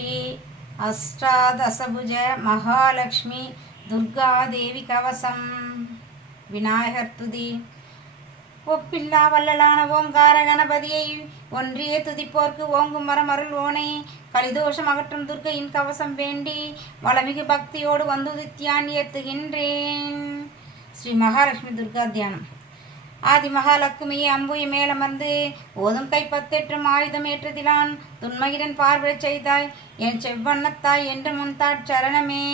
ஸ்ரீ அஷ்டாதசபுஜ மகாலட்சுமி துர்காதேவி கவசம் விநாயகர் துதி ஒப்பில்லா வல்லலான ஓங்கார கணபதியை ஒன்றிய துதிப்போர்க்கு ஓங்கும் மரம் அருள் ஓனை கலிதோஷம் அகற்றும் துர்க்கையின் கவசம் வேண்டி வளமிகு பக்தியோடு வந்து தியான் ஏத்துகின்றேன் ஸ்ரீ மகாலட்சுமி துர்கா தியானம். ஆதி மகாலட்சுமியை அம்புய மேலமர்ந்து ஓதும் கைப்பத்தேற்றும் ஆயுதம் ஏற்றதிலான் துன்மையுடன் பார்வை செய்தாய் என் செவ்வண்ணத்தாய் என்று முன்தாட் சரணமே.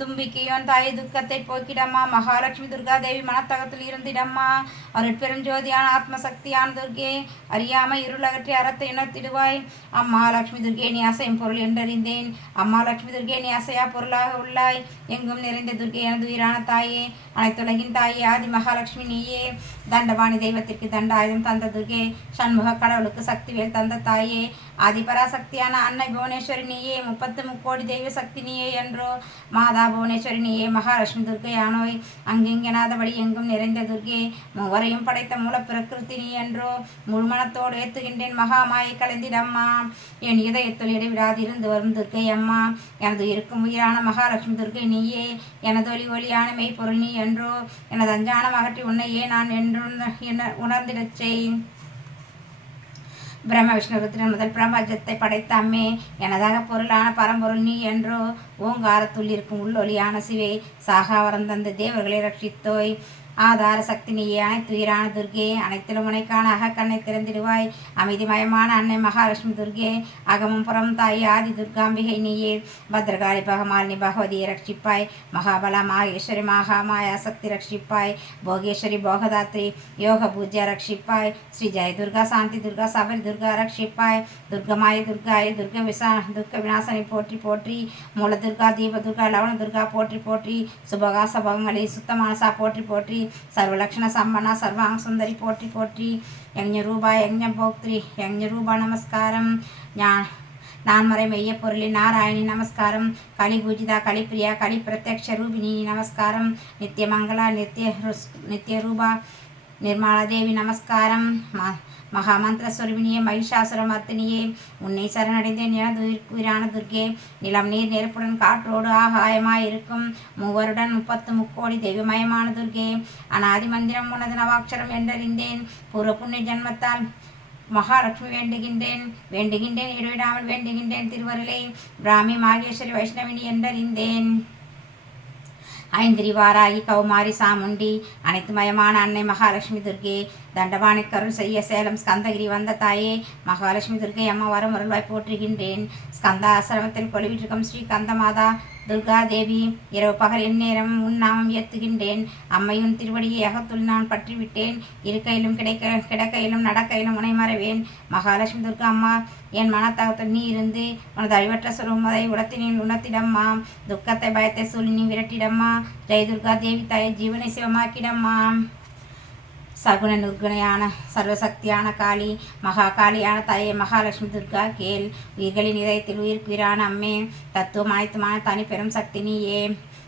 தும்பிக்கையோன் தாயை துக்கத்தை போக்கிடம்மா மகாலட்சுமி துர்கா தேவி மனத்தகத்தில் இருந்திடம்மா. அருட்பெருஞ்சோதியான ஆத்மசக்தியான துர்கே அறியாம இருளகற்றி அறத்தை உணர்த்திடுவாய். அம்மா லட்சுமி துர்கே நீ அசையும் பொருள் என்றறிந்தேன். அம்மா லட்சுமி துர்கே நீ அசையா பொருளாக உள்ளாய். எங்கும் நிறைந்த துர்கே எனது உயிரான தாயே. அனைத்துலகின் தாயே ஆதி மகாலட்சுமி நீயே. தண்டபாணி தெய்வத்திற்கு தண்டாயுதம் தந்த துர்கே சண்முக கடவுளுக்கு சக்திவேல் தந்த தாயே. ஆதி பராசக்தியான அன்னை புவனேஸ்வரி நீயே. முப்பத்து முக்கோடி தெய்வ சக்தி நீயே என்றோ. மாதா புவனேஸ்வரி நீயே. மகாலட்சுமி துர்க்கையானோய் அங்கிங்கனாதபடி எங்கும் நிறைந்த துர்கே மூவரையும் படைத்த மூல பிரகிருதி நீ என்றோ. முழுமனத்தோடு ஏத்துகின்றேன் மகாமாயை கலந்திடம்மா என் இதயத்தில் இடைவிடாதிருந்து வரும் துர்க்கை அம்மா. எனது இருக்கும் உயிரான மகாலட்சுமி துர்க்கை நீயே. எனது ஒளி ஒளியான மெய்ப்பொருள் நீ என்றோ எனது அஞ்ஞானம் அகற்றி உன்னையே நான் என்று உணர்ந்திடச் செய் பிரம்ம விஷ்ணு ருத்ரன் முதல் பிரபஞ்சத்தை படைத்த அம்மே எனதாக பொருளான பரம்பொருள் நீ என்றோ ஓங்காரத்துள் இருக்கும் உள்ளொளியான சிவே சாகாவரம் தந்த தேவர்களை ரட்சித்தோய். ஆதார சக்தி நீயே அனைத்து உயிரான துர்கே அனைத்திலும் உனைக்கான அகக்கண்ணை திறந்திடுவாய். அமைதிமயமான அன்னை மகாலட்சுமி துர்கே அகமும் புறம் தாய் ஆதி துர்காம்பிகை நீயே. பத்ரகாளி பகமாலினி பகவதியை ரட்சிப்பாய். மகாபல மாகேஸ்வரி மகாமாயா சக்தி ரட்சிப்பாய். போகேஸ்வரி போகதாத்ரி யோக பூஜ்யா ரட்சிப்பாய். ஸ்ரீ ஜெய துர்கா சாந்தி துர்கா சபரி துர்கா ரட்சிப்பாய். துர்கமாய துர்காய துர்க விசா துர்க விநாசனை போற்றி போற்றி மூல துர்கா தீப துர்கா லவண துர்கா போற்றி போற்றி சுபகாச பகங்களி சுத்தமானசா போற்றி போற்றி சர்வலக்ஷண சம்பனா சர்வாங்க சுந்தரி போற்றி போற்றி யஞ ரூபா யஞ போக்திரி யஞ ரூபா நமஸ்காரம் ஞா நான்மறை மெய்ய பொருளி நாராயணி நமஸ்காரம் கலி பூஜிதா கலிப்பிரியா கலி பிரத்யக்ஷ ரூபிணி நமஸ்காரம் நித்திய மங்களா நித்திய ருஸ் நித்திய ரூபா நிர்மலா தேவி நமஸ்காரம் ம மகாமந்திர சொருவினியே மகிஷாசுரமர்த்தினியே உன்னை சரணடைந்தேன் என உயிர் உயிரான துர்கே நிலம் நீர் நெருப்புடன் காற்றோடு ஆகாயமாய் இருக்கும் மூவருடன் முப்பத்து முக்கோடி தெய்வமயமான துர்கே அநாதி மந்திரம் உனது நவாட்சரம் என்றறிந்தேன். பூர்வ புண்ணிய ஜன்மத்தால் மகாலட்சுமி வேண்டுகின்றேன். வேண்டுகின்றேன் இடைவிடாமல் வேண்டுகின்றேன் திருவருளை. பிராமி மாகேஸ்வரி வைஷ்ணவினி என்றறிந்தேன். ஐந்திரி வாராகி கௌமாரி சாமுண்டி அனைத்துமயமான அன்னை மகாலட்சுமி துர்கே தண்டபாணி கருள் செய்ய சேலம் ஸ்கந்தகிரி வந்த தாயே மகாலட்சுமி துர்கே அம்மா வரம் அருள்வாய் போற்றுகின்றேன். ஸ்கந்த ஆசிரமத்தில் கொலுவிட்டிருக்கும் ஸ்ரீ கந்தமாதா துர்கா தேவி இரவு பகல் எந்நேரம் உன் நாமம் ஏத்துகின்றேன். அம்மையும் திருவடியை அகத்துள் நான் பற்றிவிட்டேன். இருக்கையிலும் கிடைக்க கிடக்கையிலும் நடக்கையிலும் உனை மறைவேன். மகாலட்சுமி துர்கா அம்மா என் மனத்தகத்தில் நீ இருந்து உனது அழிவற்ற சொல்வதை உலத்தினில் உணர்த்திடம்மா. துக்கத்தை பயத்தை சொல்லி நீ விரட்டிடம்மா. ஜெய துர்கா தேவி தாயை ஜீவனை சிவமாக்கிடம்மா. சகுன நிர்குணையான சர்வசக்தியான காளி மகா காளியான தாயே மகாலட்சுமி துர்கா கேள் உயிர்களின் இதயத்தில் உயிர்க்குயிரான அம்மே தத்துவம் அனைத்துமான தனி பெரும் சக்தி நீயே.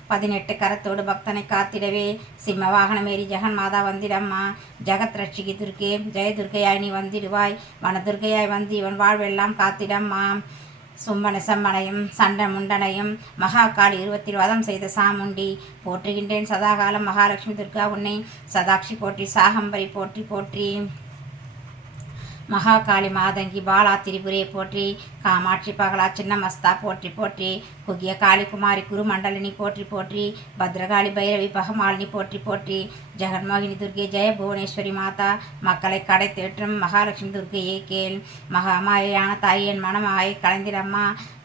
பதினெட்டு கரத்தோடு பக்தனை காத்திடவே சிம்ம வாகனமேறி ஜெகன் மாதா வந்திடம்மா. ஜெகத் ரட்சிகி துர்கே ஜெய துர்கையாய் நீ வந்திடுவாய். வனதுர்கையாய் வந்து இவன் வாழ்வெல்லாம் காத்திடம்மா. சும்மன செம்மனையும் சண்ட முண்டனையும் மகாகாளி இருபத்தில் வதம் செய்த சாமுண்டி போற்றுகின்றேன். சதாகாலம் மகாலட்சுமி துர்கா உன்னை சதாட்சி போற்றி சாகம்பரி போற்றி போற்றி. மகாகாளி மாதங்கி பாலா திரிபுரையை போற்றி காமாட்சி பகலா சின்னமஸ்தா போற்றி போற்றி. குகிய காளிகுமாரி குருமண்டலினி போற்றி போற்றி. பத்ரகாளி பைரவி பகமாலினி போற்றி போற்றி. ஜெகன்மோகினி துர்கே ஜெய புவனேஸ்வரி மாதா மக்களை கடை தேற்றும் மகாலட்சுமி துர்கையே கேள். மகாமாயான தாயின் மனமாயை கலைந்திரம்மா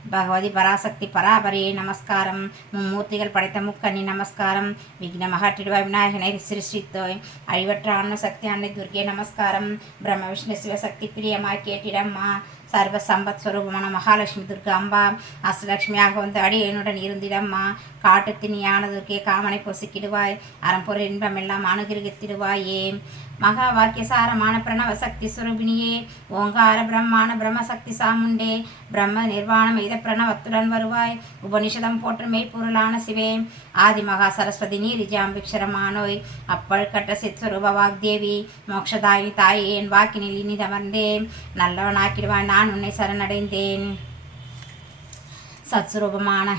பகவதி பராசக்தி பராபரியை நமஸ்காரம். மும்மூர்த்திகள் படைத்த முக்கண்ணி நமஸ்காரம். விக்ன மகாட்டிடுவாய் விநாயகனை சிருஷ்டித்தோய். அழிவற்ற அன்ன சக்தி அன்னை துர்கே நமஸ்காரம். பிரம்ம விஷ்ணு சிவசக்தி பிரியமாய் கேட்டிடம்மா. சர்வ சம்பத் ஸ்வரூபமான மகாலட்சுமி துர்கா அம்பா. அஷ்டலட்சுமியாக வந்து அடியனுடன் இருந்திடம்மா. காட்டுத்தின் யானதுர்க்கே காமனை பொசுக்கிடுவாய். அறம்பொருள் இன்பமெல்லாம் அனுகிரகித்திடுவாயே. மகா வாக்கியசாரமான பிரணவ சக்தி சுரூபினியே ஓங்கார பிரம்மான பிரம்மசக்தி சாமுண்டே பிரம்ம நிர்வாணம் எய்த பிரணவத்துடன் வருவாய். உபனிஷதம் போற்று மெய்ப்பொருளான சிவே ஆதி மகா சரஸ்வதி நீரிஜாம்பிக்ஷரமானோய் அப்பழ்கட்ட சித்ஸ்வரூப வாக்தேவி மோக்ஷதாயினி தாயே என் வாக்கினில் இனிதமர்ந்தேன் நல்லவனாக்கிடுவான் நான் உன்னை சரணடைந்தேன். சத்ஸ்வரூபமான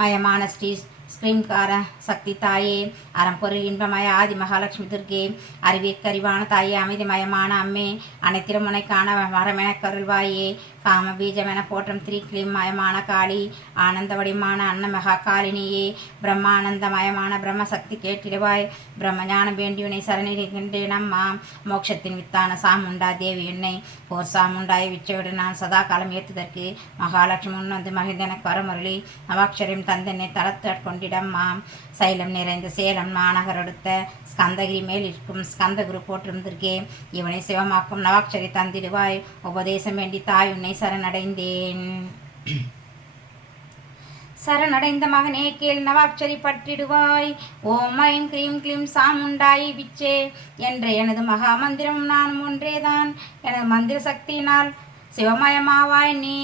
மயமான ஸ்ரீ ஸ்ரீம்கார சக்தி தாயே அறம்பொருள் இன்பமய ஆதி மகாலட்சுமி துர்கே அறிவிற்கறிவான தாயே அமைதிமயமான அம்மே அனைத்திலும் உனைக்கான வரமென கருள்வாயே. காமபீஜமென போற்றம் போற்றும் காளி ஆனந்த வடிமான அன்ன மகா காலினியே பிரம்மானந்தமயமான பிரம்மசக்தி கேட்டிடுவாய். பிரம்மஞானம் வேண்டியுனை சரணிருக்கின்றேன் அம்மா மோட்சத்தின் வித்தான சாமுண்டா தேவி என்னை. போர் சாமுண்டாய விச்சையோடு நான் சதா காலம் ஏற்றுதற்கு மகாலட்சுமி முன் வந்து மகிழ்ந்தனக்கு வரமருளி. நவாட்சரியம் தந்தென்னை தளத்தற் கொண்டிடம்மா சைலம் நிறைந்த சேலம் மாநகரடுத்த ஸ்கந்தகிரி மேல் இருக்கும் ஸ்கந்தகுரு போற்றிருந்திருக்கே. இவனை சிவமாக்கும் நவாட்சரி தந்திடுவாய். உபதேசம் வேண்டி தாய் உன்னை சரணடைந்தேன். சரணடைந்த மகனே கேள் நவாட்சரி பற்றிடுவாய். ஓம் ஐம் க்ரீம் க்ளீம் சாமுண்டாய் விச்சே என்ற எனது மகா மந்திரம் நானும் ஒன்றேதான். எனது மந்திர சக்தியினால் சிவமயமாவாய் நீ.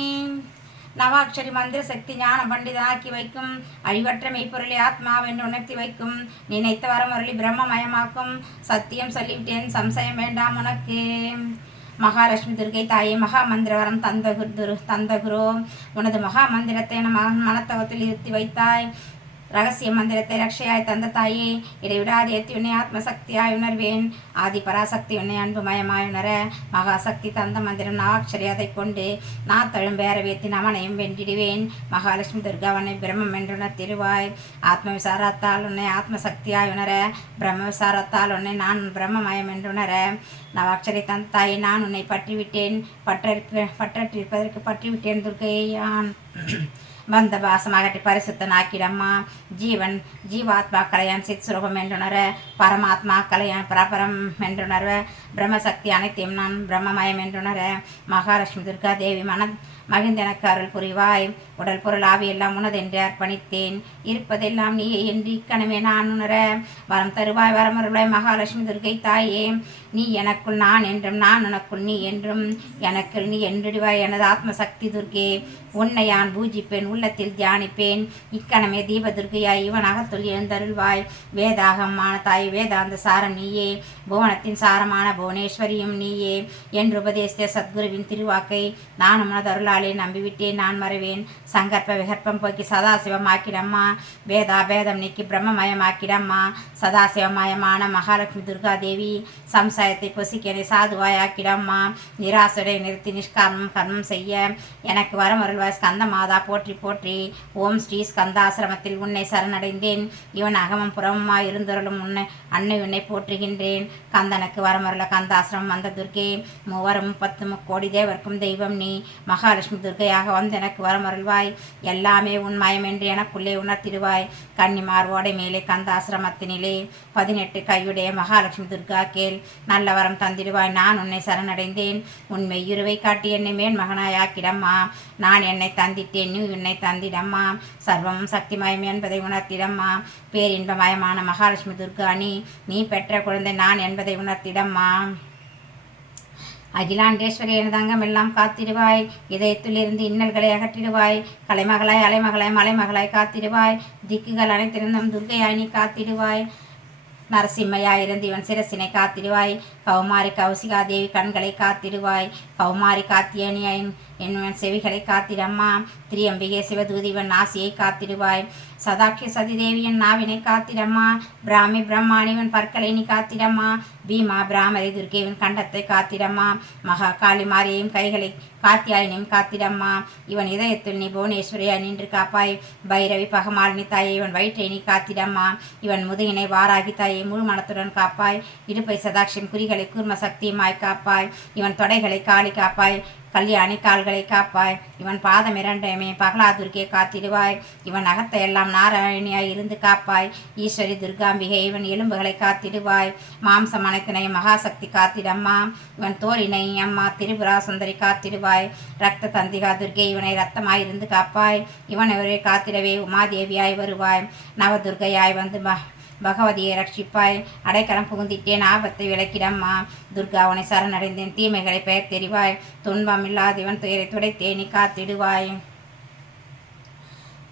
நவாட்சரி மந்திர சக்தி ஞான பண்டிதனாக்கி வைக்கும். அழிவற்ற மெய்ப்பொருளை ஆத்மாவென்று உணர்த்தி வைக்கும். நினைத்த வரமுரளி பிரம்மமயமாக்கும். சத்தியம் சொல்லிவிட்டேன் சம்சயம் வேண்டாம் உனக்கு. மகாலட்சுமி துர்கை தாயே மகா மந்திரவரம் தந்த குரு தந்த குரு உனது மகா மந்திரத்தை மக மனத்தகத்தில் இருத்தி வைத்தாய். ரகசிய மந்திரத்தை ரக்ஷையாய் தந்த தாயே இடைவிடாது ஏத்தி உன்னை ஆத்மசக்தியாய் உணர்வேன். ஆதி பராசக்தி உன்னை அன்புமயமாய் உணர மகாசக்தி தந்த மந்திரம் நாக்ஷரி அதை கொண்டு நான் தழும்பேரவேத்தின் அவனையும் வென்றிடுவேன். மகாலட்சுமி துர்காவனை பிரம்மம் என்றுணர் திருவாய். ஆத்ம விசாரத்தால் உன்னை ஆத்மசக்தியாய் உணர பிரம்ம விசாரத்தால் உன்னை நான் பிரம்மமயம் என்றுணர. நவாட்சரி தந்த தாயை நான் உன்னை பற்றிவிட்டேன். பற்றிருப்ப பற்றற்றிருப்பதற்கு பற்றிவிட்டேன் துர்கையான். பந்த பாசமாகட்டி பரிசுத்தனாக்கிடம்மா. ஜீவன் ஜீவாத்மா சித் சுரூபம் என்றுணர பரமாத்மா கலையான் பரபரம் என்றுணர்வ பிரம்மசக்தி அனைத்தையும் நான் பிரம்மமயம் என்றுணர மகாலட்சுமி துர்கா தேவி மன மகிழ்ந்தனக்கு அருள் புரிவாய். உடல் பொருள் ஆவி எல்லாம் உனதென்று அர்ப்பணித்தேன். இருப்பதெல்லாம் நீயே என்று இக்கணமே நான் உணர. வரம் தருவாய் வரமருளாய் மகாலட்சுமி துர்கை தாயே. நீ எனக்குள் நான் என்றும் நான் உனக்குள் நீ என்றும். எனக்கு நீ என்றிடுவாய் எனது ஆத்ம சக்தி துர்கே. உன்னை யான் பூஜிப்பேன் உள்ளத்தில் தியானிப்பேன். இக்கணமே தீபதுர்கையாய் இவனாக தொல் எழுந்தருள்வாய். வேதாகமான தாய் வேதாந்த சாரம் நீயே. புவனத்தின் சாரமான புவனேஸ்வரியும் நீயே. என்று உபதேசித்த சத்குருவின் திருவாக்கை நானும் உனதருளாலே நம்பிவிட்டேன் நான் மறைவேன். சங்கற்ப விகற்பம் போக்கி சதாசிவமாக்கிடம்மா. வேதா பேதம் நீக்கி பிரம்மமயமாக்கிடம்மா. சதாசிவமயமான மகாலட்சுமி துர்கா தேவி சம்சாயத்தை பொசிக்கனை சாதுவாயாக்கிடம்மா. நிராசுரை நிறுத்தி நிஷ்காமம் கர்மம் செய்ய எனக்கு வரமருள்வாய் ஸ்கந்த மாதா போற்றி போற்றி. ஓம் ஸ்ரீ ஸ்கந்தாசிரமத்தில் உன்னை சரணடைந்தேன். இவன் அகமம் புறமுமா இருந்தொருளும் உன்னை அன்னை உன்னை போற்றுகின்றேன். கந்தனுக்கு வரமருள கந்தாசிரமம் வந்த துர்கே மூவரும் பத்து முக்கோடி தேவர்க்கும் தெய்வம் நீ. மகாலட்சுமி துர்கையாக வந்து எனக்கு வரமருள்வாய். எல்லாமே உன் மயம் என்று எனக்குள்ளே உணர்த்திடுவாய். கன்னிமார் ஓடை மேலே கந்தாசிரமத்தினிலே பதினெட்டு கையுடைய மகாலட்சுமி துர்கா கேள். நல்ல வரம் தந்திடுவாய். நான் உன்னை சரணடைந்தேன். உன் மெய்யுருவை காட்டி என்னை மேன் மகனாயாக்கிடம்மா நான் என்னை தந்திட்டேன் நீ உன்னை தந்திடம்மா. சர்வம் சக்திமயம் என்பதை உணர்த்திடம்மா. பேரின்பமயமான மகாலட்சுமி துர்கா நீ நீ பெற்ற குழந்தை நான் என்பதை உணர்த்திடம்மா. அகிலாண்டேஸ்வரி தங்கம் எல்லாம் காத்திடுவாய். இதயத்திலிருந்து இன்னல்களை அகற்றிடுவாய். கலைமகளாய் அலைமகளாய் மலைமகளாய் காத்திடுவாய். திக்குகள் அனைத்திருந்தும் துர்கையாய் நீ காத்திடுவாய். நரசிம்மையாயிருந்து இவன் சிரசினை காத்திடுவாய். கௌமாரி கௌசிகா தேவி கண்களை காத்திடுவாய். கௌமாரி காத்தியனியின் என்னவன் செவிகளை காத்திடம்மா திரியம்பிகை சிவதூதிவன் நாசியை காத்திடுவாய். சதாட்சி சதிதேவியன் நாவினை காத்திடம்மா. பிராமி பிரம்மாணிவன் பற்களை நீ காத்திடம்மா. பீமா பிராமரி துர்கேவின் கண்டத்தை காத்திடம்மா. மகா காளி மாரியையும் கைகளை காத்தியாயினையும் காத்திடம்மா. இவன் இதயத்தில் நீ புவனேஸ்வரியா நின்று காப்பாய். பைரவி பகமாலினி தாயை இவன் வயிற்றை நீ காத்திடம்மா. இவன் முதுகினை வாராகி தாயை முழு மனத்துடன் காப்பாய். இடுப்பை சதாட்சியம் குறிகளை கூர்ம சக்தியுமாய் காப்பாய். இவன் தொடைகளை காளி காப்பாய். கல்யாணி கால்களை காப்பாய். இவன் பாதம் இரண்டையுமே பகலாதுர்கே காத்திடுவாய். இவன் அகத்தை எல்லாம் நாராயணியாய் இருந்து காப்பாய். ஈஸ்வரி துர்காம்பிகை இவன் எலும்புகளை காத்திடுவாய். மாம்சம் அனைத்தினை மகாசக்தி காத்திடம்மா. இவன் தோரினை அம்மா திரிபுரா சுந்தரி காத்திடுவாய். ரத்த தந்திகா துர்கை இவனை ரத்தமாய் இருந்து காப்பாய். இவன் இவரை காத்திடவே உமாதேவியாய் வருவாய். நவதுர்கையாய் வந்து பகவதியை ரட்சிப்பாய். அடைக்கலம் புகுந்திட்டேன். ஆபத்தை விளக்கிடம்மா. துர்கா உனை சரணடைந்தேன். தீமைகளை பெயர் தெரிவாய். துன்பம் இல்லாதவன் துயரை துடைத்தே நீ காத்திடுவாய்.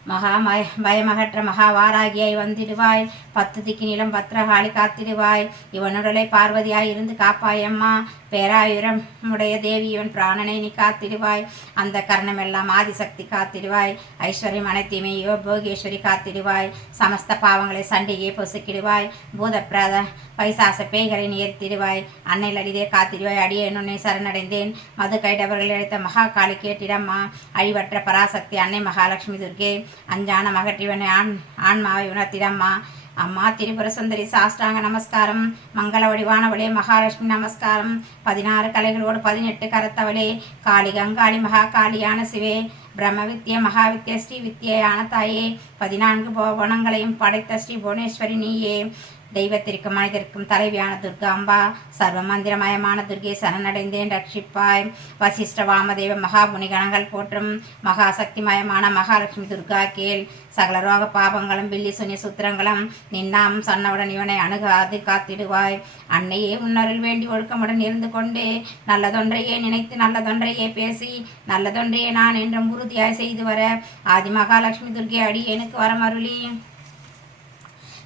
மகா மய பயமகற்ற மகாவாராகியாய் வந்திடுவாய். பத்து திக்கு நிலம் பத்திரகாளி காத்திடுவாய் இவனுடலை பார்வதியாய் இருந்து காப்பாயம்மா. பேராயுரம். உடைய தேவியவன் பிராணனை நீ காத்திடுவாய். அந்த கரணமெல்லாம் ஆதிசக்தி காத்திடுவாய். ஐஸ்வர்யம் அனைத்தையுமே போகேஸ்வரி காத்திடுவாய். சமஸ்த பாவங்களை சண்டிகையை பொசுக்கிடுவாய். பூதப்பிரத பைசாச பேய்களை நியர்த்திடுவாய் அன்னை லலிதே காத்திடுவாய். அடியே உன்னை சரணடைந்தேன். மது கைடவர்கள் அழைத்த மகா காளி கேட்டிடம்மா. அழிவற்ற பராசக்தி அன்னை மகாலட்சுமி துர்கே அஞ்சான மகட்டிவனை ஆண் ஆன்மாவை உணர்த்திடம்மா. அம்மா திரிபுர சுந்தரி சாஷ்டாங்க நமஸ்காரம். மங்கள வடிவானவளே மகாலட்சுமி நமஸ்காரம். பதினாறு கலைகளோடு பதினெட்டு கரத்தவளே காளி கங்காளி மகா காளியான சிவே பிரம்ம வித்ய மகாவித்ய ஸ்ரீ வித்யான தாயே பதினான்கு புவனங்களையும் படைத்த ஸ்ரீ புவனேஸ்வரி நீயே. தெய்வத்திற்கும் மனிதருக்கும் தலைவியான துர்காம்பா சர்வ மந்திரமயமான துர்கை சரணடைந்தேன் ரட்சிப்பாய். வசிஷ்ட வாமதேவ மகாமுனி கணங்கள் போற்றும் மகாசக்திமயமான மகாலட்சுமி துர்கா கேள் சகல ரோக பாபங்களும் பில்லி சுனி சுத்திரங்களும் நின்னாம் சொன்னவுடன் இவனை அணுகாது காத்திடுவாய். அன்னையே உன்னருள் வேண்டி ஒழுக்கமுடன் இருந்து கொண்டு நல்லதொன்றையே நினைத்து நல்லதொன்றையே பேசி நல்லதொன்றையே நான் என்றும் உறுதியாய் செய்து வர. ஆதி மகாலட்சுமி துர்கே அடி எனக்கு வரமருளி.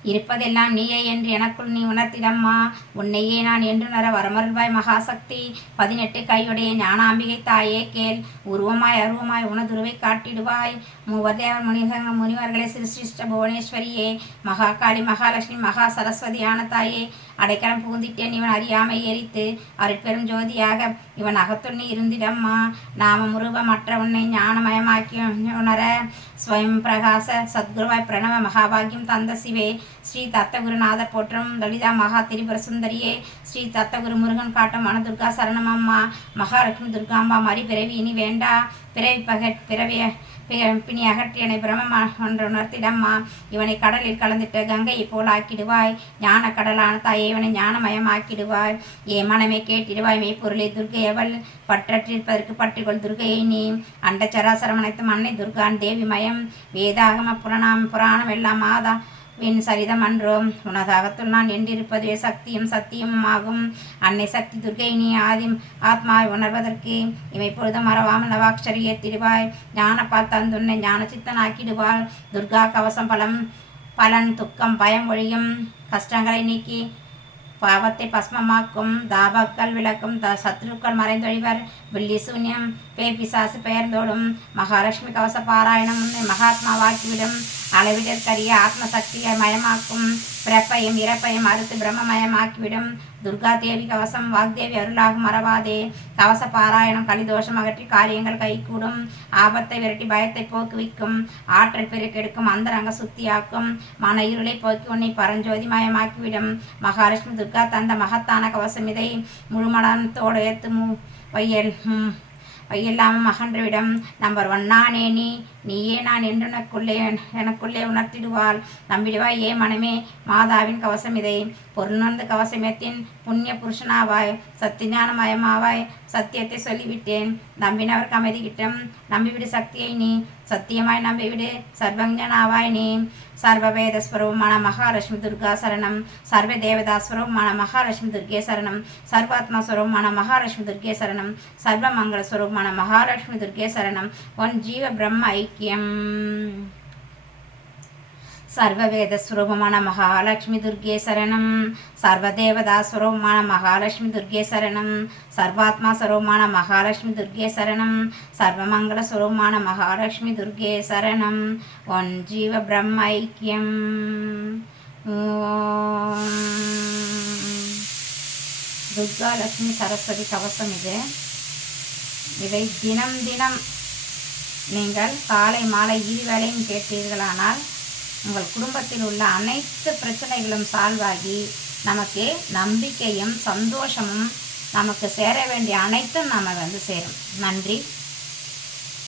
இருப்பதெல்லாம் நீயே என்று எனக்குள் நீ உணர்த்திடம்மா. உன்னையே நான் என்று நர வரமருள்வாய் மகாசக்தி. பதினெட்டு கையுடைய ஞானாம்பிகை தாயே கேள். உருவமாய் அருவமாய் உனதுருவை காட்டிடுவாய். மூவதேவர் முனிக முனிவர்களை சிருஷ்டிஷ்ட புவனேஸ்வரியே. மகாகாளி மகாலட்சுமி மகா சரஸ்வதியான தாயே அடைக்கலம் புகுந்திட்டேன் இவன் அறியாமை எரித்து அருட்பெரும் ஜோதியாக இவன் அகத்துண்ணி இருந்திடம்மா. நாம முருவமற்ற உன்னை ஞானமயமாக்கி உணர ஸ்வயம் பிரகாச சத்குருவாய் பிரணவ மகாபாகியம் தந்த சிவே. ஸ்ரீ தத்தகுருநாதர் போற்றும் லலிதா மகா திரிபுர சுந்தரியே. ஸ்ரீ தத்தகுரு முருகன் காட்டும் மனதுர்கா சரணமம்மா. மகாலட்சுமி துர்காம்பா மறி பிறவி இனி வேண்டா. பிறவி பகட் பிறவிய பிணி அகற்றியனை பிரமமா ஒன்று உணர்த்திடம்மா. இவனை கடலில் கலந்துட்டு கங்கையை போல் ஆக்கிடுவாய். ஞான கடலான தாயை இவனை ஞானமயமாக்கிடுவாய். ஏ மனமே கேட்டிடுவாய் மெய்ப்பொருளை துர்கை எவள் பற்றற்றிருப்பதற்கு பற்றிக்கொள் துர்கையை நீ. அண்ட சராசரம் அனைத்தும் அன்னை துர்கான் தேவி மயம். வேதாகம புராணம் புராணம் எல்லாம் மாதா வின் சரிதம் அன்றோம். உனதாகத்துள் நான் என்றிருப்பதே சக்தியும் சத்தியமும் ஆகும். அன்னை சக்தி துர்கை நீ ஆதி ஆத்மாவை உணர்வதற்கு இவை பொழுதும் மறவாமல் நவாக்ஷரி ஏத்திடுவாய் ஞானப்பால் தந்துன்னை ஞான சித்தனாக்கிடுவாள் துர்கா கவசம் பலம் பலன் துக்கம் பயம் ஒழியும். கஷ்டங்களை நீக்கி பாவத்தை பஸ்மமாக்கும். தாபாக்கள் விளக்கும். த சத்ருக்கள் மறைந்தொழிவர். வில்லி சூன்யம். பே பிசாசு பெயர்ந்தோடும் மகாலட்சுமி கவச பாராயணம் உன்னை மகாத்மாவாக்கிவிடும் அளவிடற்கரிய ஆத்மசக்தியை மயமாக்கும் பிறப்பையும் இறப்பையும் அறுத்து பிரம்மமயமாக்கிவிடும் துர்கா தேவி கவசம் வாக்தேவி அருளாகும் மறவாதே கவச பாராயணம் கலிதோஷம் அகற்றி காரியங்கள் கைகூடும் ஆபத்தை விரட்டி பயத்தை போக்குவிக்கும் ஆற்றல் பெருக்கெடுக்கும் அந்தரங்க சுத்தியாக்கும் மன இருளை போக்கி உன்னை பரஞ்சோதி மயமாக்கிவிடும் மகாலட்சுமி துர்கா தந்த மகத்தான கவசம் இதை முழுமடத்தோடு ஏத்து வையல் வையில்லாமல் அகன்றுவிடம் நம்பர் ஒன்னானே நீ நீயே நான் என்று எனக்குள்ளே எனக்குள்ளே உணர்த்திடுவாள். நம்பிடுவாய் ஏ மனமே மாதாவின் கவசம் இதை. பொருணர்ந்து கவசமேத்தின் புண்ணிய புருஷனாவாய் சத்திஞானமயமாவாய் சத்தியத்தை சொல்லிவிட்டேன். நம்பினவர் அமைதி கிட்டம் நம்பிவிடு சக்தியை நீ சத்தியமாய் நம்பிவிடு சர்வஞனாவாய் நீ சர்வவேத ஸ்வரூபமான மகாலட்சுமி துர்கா சரணம். சர்வ தேவதா ஸ்வரூபமான மகாலட்சுமி துர்கே சரணம். சர்வாத்மா ஸ்வரூபமான மகாலட்சுமி துர்கே சரணம். சர்வ மங்கள ஸ்வரூபமான மகாலட்சுமி துர்கே சரணம். ஒன் ஜீவ பிரம்ம ஐக்கியம். சர்வவேதஸ்வரூபமான மகாலட்சுமி துர்கே சரணம். சர்வதேவதா ஸ்வரூபமான மகாலட்சுமி துர்கே சரணம். சர்வாத்மா ஸ்வரூபமான மகாலட்சுமி துர்கே சரணம். சர்வமங்கல ஸ்வரூபமான மகாலட்சுமி துர்கே சரணம். ஒன் ஜீவ பிரம்ம ஐக்கியம். துர்கா லட்சுமி சரஸ்வதி கவசம் இது. இதை தினம் தினம் நீங்கள் காலை மாலை இரு வேலையும் கேட்டீர்களானால் உங்கள் குடும்பத்தில் உள்ள அனைத்து பிரச்சனைகளும் சால்வாகி நமக்கு நம்பிக்கையும் சந்தோஷமும் நமக்கு சேர வேண்டிய அனைத்தும் நம்ம வந்து சேரும். நன்றி.